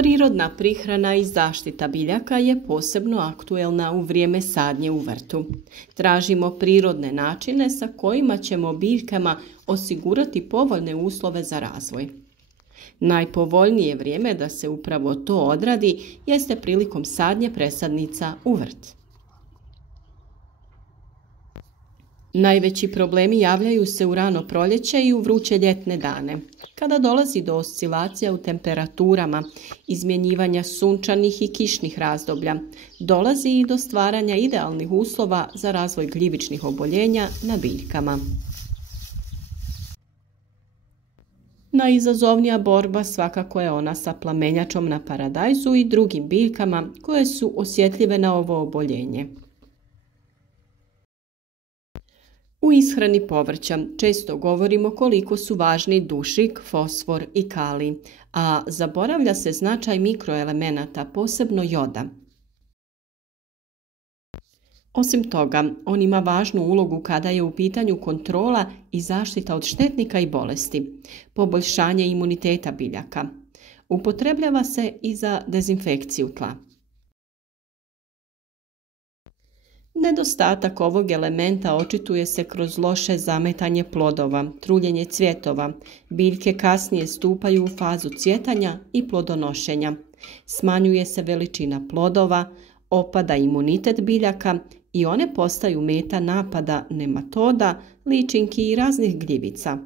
Prirodna prihrana i zaštita biljaka je posebno aktuelna u vrijeme sadnje u vrtu. Tražimo prirodne načine sa kojima ćemo biljkama osigurati povoljne uslove za razvoj. Najpovoljnije vrijeme da se upravo to odradi jeste prilikom sadnje presadnica u vrt. Najveći problemi javljaju se u rano proljeće i u vruće ljetne dane, kada dolazi do oscilacija u temperaturama, izmjenjivanja sunčanih i kišnih razdoblja, dolazi i do stvaranja idealnih uslova za razvoj gljivičnih oboljenja na biljkama. Najizazovnija borba svakako je ona sa plamenjačom na paradajzu i drugim biljkama koje su osjetljive na ovo oboljenje. U ishrani povrća često govorimo koliko su važni dušik, fosfor i kalij, a zaboravlja se značaj mikroelemenata, posebno joda. Osim toga, on ima važnu ulogu kada je u pitanju kontrola i zaštita od štetnika i bolesti, poboljšanje imuniteta biljaka. Upotrebljava se i za dezinfekciju tla. Nedostatak ovog elementa očituje se kroz loše zametanje plodova, truljenje cvjetova, biljke kasnije stupaju u fazu cvjetanja i plodonošenja, smanjuje se veličina plodova, opada imunitet biljaka i one postaju meta napada nematoda, ličinki i raznih gljivica.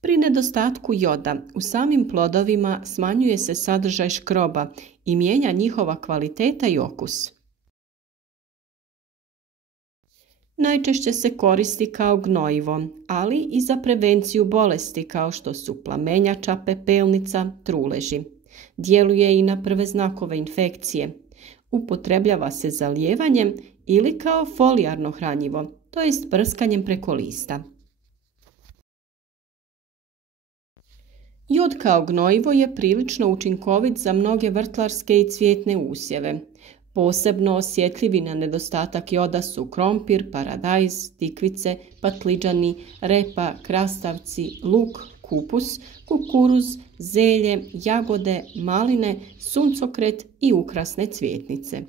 Pri nedostatku joda u samim plodovima smanjuje se sadržaj škroba i mijenja njihova kvaliteta i okus. Najčešće se koristi kao gnojivo, ali i za prevenciju bolesti kao što su plamenjača, pepelnica, truleži. Djeluje i na prve znakove infekcije. Upotrebljava se zalijevanjem ili kao folijarno hranjivo, to jest prskanjem preko lista. Jod kao gnojivo je prilično učinkovit za mnoge vrtlarske i cvjetne usjeve. Posebno osjetljivi na nedostatak joda su krompir, paradajz, tikvice, patliđani, repa, krastavci, luk, kupus, kukuruz, zelje, jagode, maline, suncokret i ukrasne cvjetnice.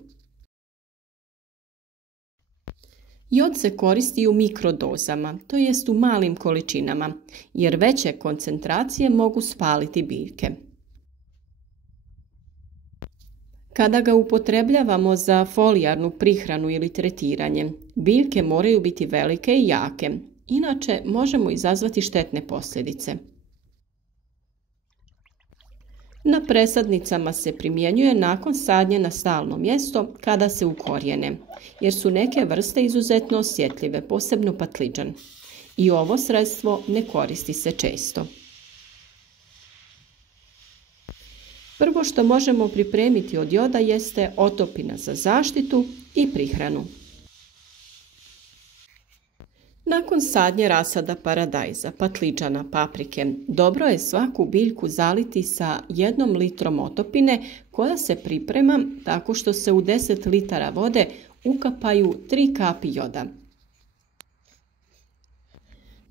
Jod se koristi u mikrodozama, to jest u malim količinama, jer veće koncentracije mogu spaliti biljke. Kada ga upotrebljavamo za folijarnu prihranu ili tretiranje, biljke moraju biti velike i jake, inače možemo izazvati štetne posljedice. Na presadnicama se primjenjuje nakon sadnje na stalno mjesto kada se ukorijene, jer su neke vrste izuzetno osjetljive, posebno patliđan. I ovo sredstvo ne koristi se često. Prvo što možemo pripremiti od joda jeste otopina za zaštitu i prihranu. Nakon sadnje rasada paradajza, patliđana, paprike, dobro je svaku biljku zaliti sa 1 litrom otopine koja se priprema tako što se u 10 litara vode ukapaju 3 kapi joda.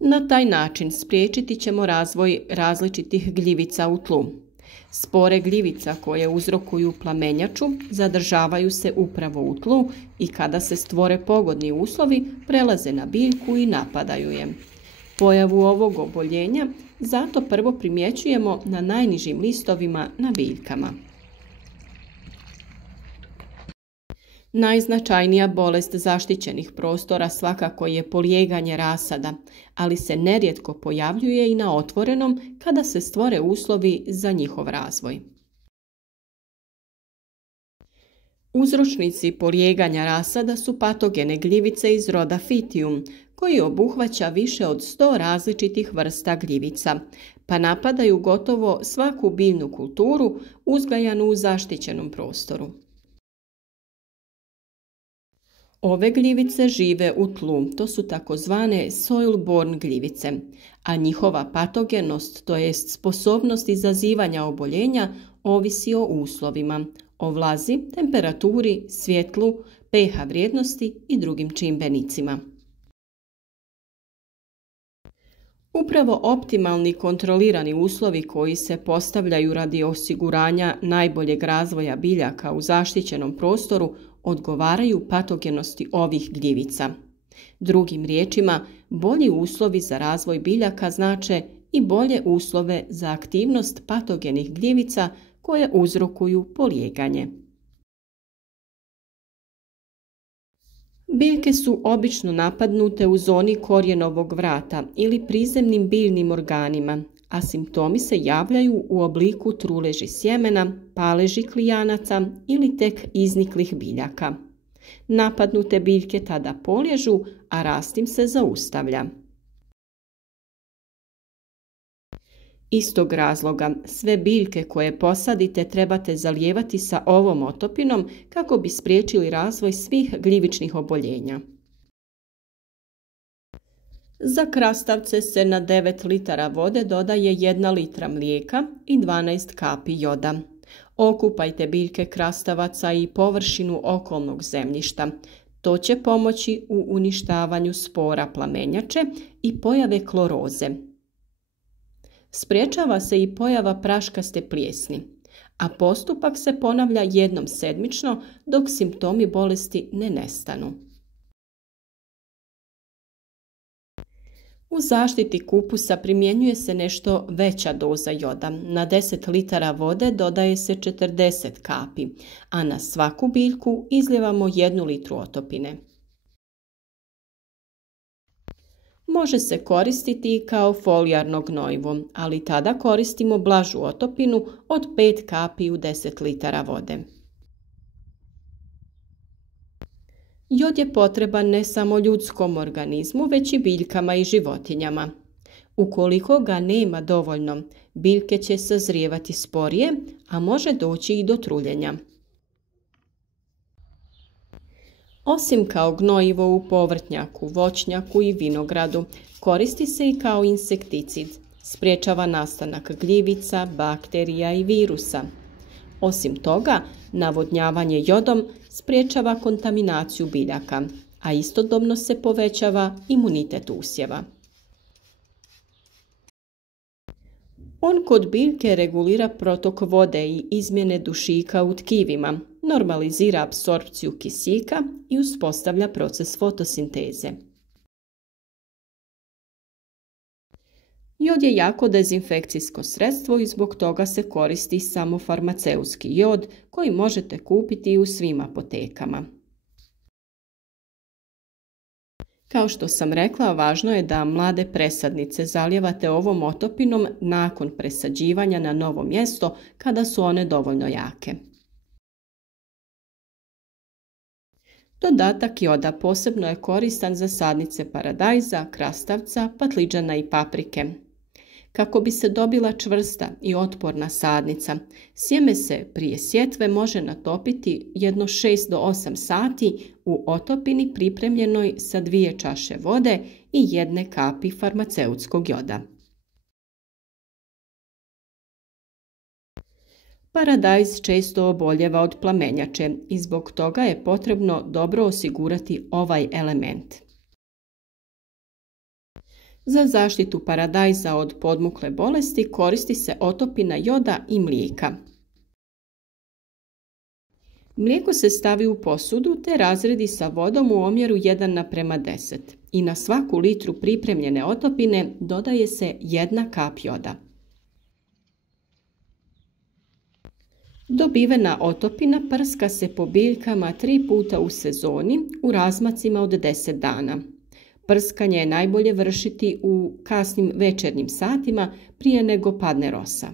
Na taj način spriječiti ćemo razvoj različitih gljivica u tlu. Spore gljivica koje uzrokuju plamenjaču zadržavaju se upravo u tlu i kada se stvore pogodni uslovi prelaze na biljku i napadaju je. Pojavu ovog oboljenja zato prvo primjećujemo na najnižim listovima na biljkama. Najznačajnija bolest zaštićenih prostora svakako je polijeganje rasada, ali se nerijetko pojavljuje i na otvorenom kada se stvore uslovi za njihov razvoj. Uzročnici polijeganja rasada su patogene gljivice iz roda Phytium, koji obuhvaća više od 100 različitih vrsta gljivica, pa napadaju gotovo svaku biljnu kulturu uzgajanu u zaštićenom prostoru. Ove gljivice žive u tlu, to su takozvane soil-borne gljivice, a njihova patogenost, to jest sposobnost izazivanja oboljenja, ovisi o uslovima, o vlazi, temperaturi, svjetlu, pH vrijednosti i drugim čimbenicima. Upravo optimalni kontrolirani uslovi koji se postavljaju radi osiguranja najboljeg razvoja biljaka u zaštićenom prostoru odgovaraju patogenosti ovih gljivica. Drugim riječima, bolji uslovi za razvoj biljaka znače i bolje uslove za aktivnost patogenih gljivica koje uzrokuju polijeganje. Biljke su obično napadnute u zoni korijenovog vrata ili prizemnim biljnim organima, a simptomi se javljaju u obliku truleži sjemena, paleži klijanaca ili tek izniklih biljaka. Napadnute biljke tada poliježu, a rast im se zaustavlja. Iz tog razloga sve biljke koje posadite trebate zalijevati sa ovom otopinom kako bi spriječili razvoj svih gljivičnih oboljenja. Za krastavce se na 9 litara vode dodaje 1 litra mlijeka i 12 kapi joda. Okupajte biljke krastavaca i površinu okolnog zemljišta. To će pomoći u uništavanju spora plamenjače i pojave kloroze. Sprječava se i pojava praškaste plijesni, a postupak se ponavlja jednom sedmično dok simptomi bolesti ne nestanu. U zaštiti kupusa primjenjuje se nešto veća doza joda. Na 10 litara vode dodaje se 40 kapi, a na svaku biljku izlijevamo 1 litru otopine. Može se koristiti i kao folijarno gnojivo, ali tada koristimo blažu otopinu od 5 kapi u 10 litara vode. Jod je potreban ne samo ljudskom organizmu, već i biljkama i životinjama. Ukoliko ga nema dovoljno, biljke će sazrijevati sporije, a može doći i do truljenja. Osim kao gnojivo u povrtnjaku, voćnjaku i vinogradu, koristi se i kao insekticid. Sprječava nastanak gljivica, bakterija i virusa. Osim toga, navodnjavanje jodom sprječava kontaminaciju biljaka, a istodobno se povećava imunitet usjeva. On kod biljke regulira protok vode i izmjene dušika u tkivima, normalizira apsorpciju kisika i uspostavlja proces fotosinteze. Jod je jako dezinfekcijsko sredstvo i zbog toga se koristi samo farmaceutski jod koji možete kupiti u svim apotekama. Kao što sam rekla, važno je da mlade presadnice zalijevate ovom otopinom nakon presađivanja na novo mjesto kada su one dovoljno jake. Dodatak joda posebno je koristan za sadnice paradajza, krastavca, patliđana i paprike. Kako bi se dobila čvrsta i otporna sadnica, sjeme se prije sjetve može natopiti jedno 6 do 8 sati u otopini pripremljenoj sa 2 čaše vode i 1 kapi farmaceutskog joda. Paradajz često oboljeva od plamenjače i zbog toga je potrebno dobro osigurati ovaj element. Za zaštitu paradajza od podmukle bolesti koristi se otopina joda i mlijeka. Mlijeko se stavi u posudu te razredi sa vodom u omjeru 1:10 i na svaku litru pripremljene otopine dodaje se 1 kap joda. Dobivena otopina prska se po biljkama 3 puta u sezoni u razmacima od 10 dana. Prskanje je najbolje vršiti u kasnim večernjim satima prije nego padne rosa.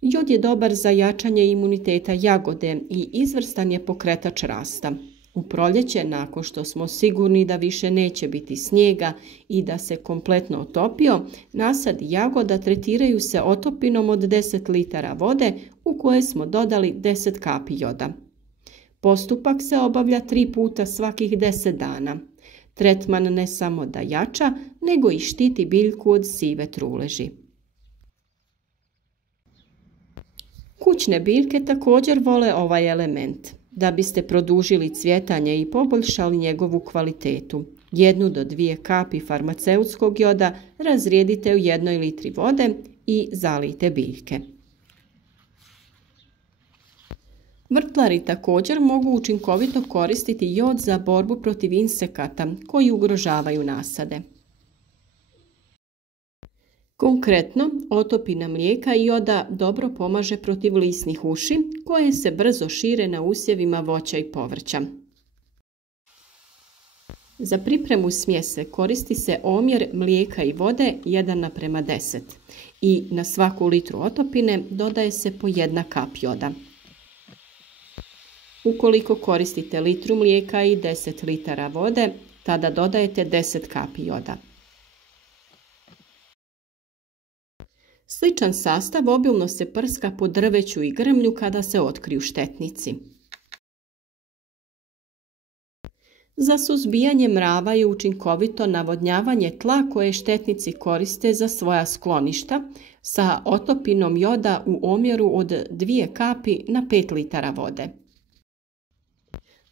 Jod je dobar za jačanje imuniteta jagode i izvrstan je pokretač rasta. U proljeće, nakon što smo sigurni da više neće biti snijega i da se kompletno otopio, nasad i jagoda tretiraju se otopinom od 10 litara vode u koje smo dodali 10 kapi joda. Postupak se obavlja 3 puta svakih 10 dana. Tretman ne samo da jača, nego i štiti biljku od sive truleži. Kućne biljke također vole ovaj element. Da biste produžili cvjetanje i poboljšali njegovu kvalitetu, 1 do 2 kapi farmaceutskog joda razrijedite u 1 litri vode i zalijte biljke. Vrtlari također mogu učinkovito koristiti jod za borbu protiv insekata koji ugrožavaju nasade. Konkretno, otopina mlijeka i joda dobro pomaže protiv lisnih uši koje se brzo šire na usjevima voća i povrća. Za pripremu smjese koristi se omjer mlijeka i vode 1:10 i na svaku litru otopine dodaje se po 1 kap joda. Ukoliko koristite litru mlijeka i 10 litara vode, tada dodajete 10 kapi joda. Sličan sastav obilno se prska po drveću i grmlju kada se otkriju štetnici. Za suzbijanje mrava je učinkovito navodnjavanje tla koje štetnici koriste za svoja skloništa sa otopinom joda u omjeru od 2 kapi na 5 litara vode.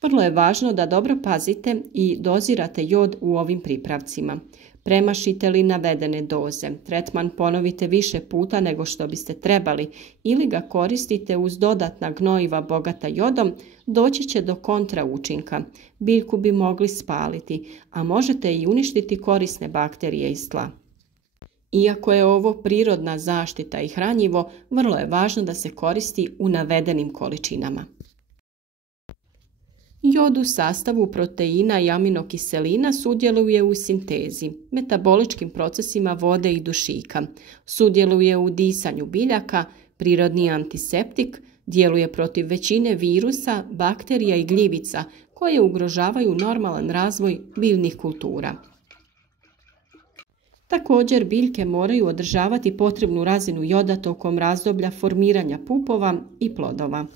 Vrlo je važno da dobro pazite i dozirate jod u ovim pripravcima. Premašite li navedene doze, tretman ponovite više puta nego što biste trebali ili ga koristite uz dodatna gnojiva bogata jodom, doći će do kontra učinka. Biljku bi mogli spaliti, a možete i uništiti korisne bakterije iz tla. Iako je ovo prirodna zaštita i hranjivo, vrlo je važno da se koristi u navedenim količinama. Jod u sastavu proteina i aminokiselina sudjeluje u sintezi, metaboličkim procesima vode i dušika, sudjeluje u disanju biljaka, prirodni antiseptik, djeluje protiv većine virusa, bakterija i gljivica koje ugrožavaju normalan razvoj biljnih kultura. Također biljke moraju održavati potrebnu razinu joda tokom razdoblja formiranja pupova i plodova.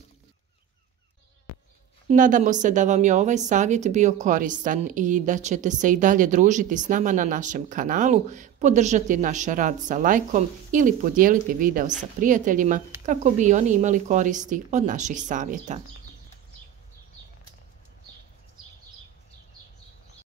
Nadamo se da vam je ovaj savjet bio koristan i da ćete se i dalje družiti s nama na našem kanalu, podržati naš rad sa lajkom ili podijeliti video sa prijateljima kako bi i oni imali koristi od naših savjeta.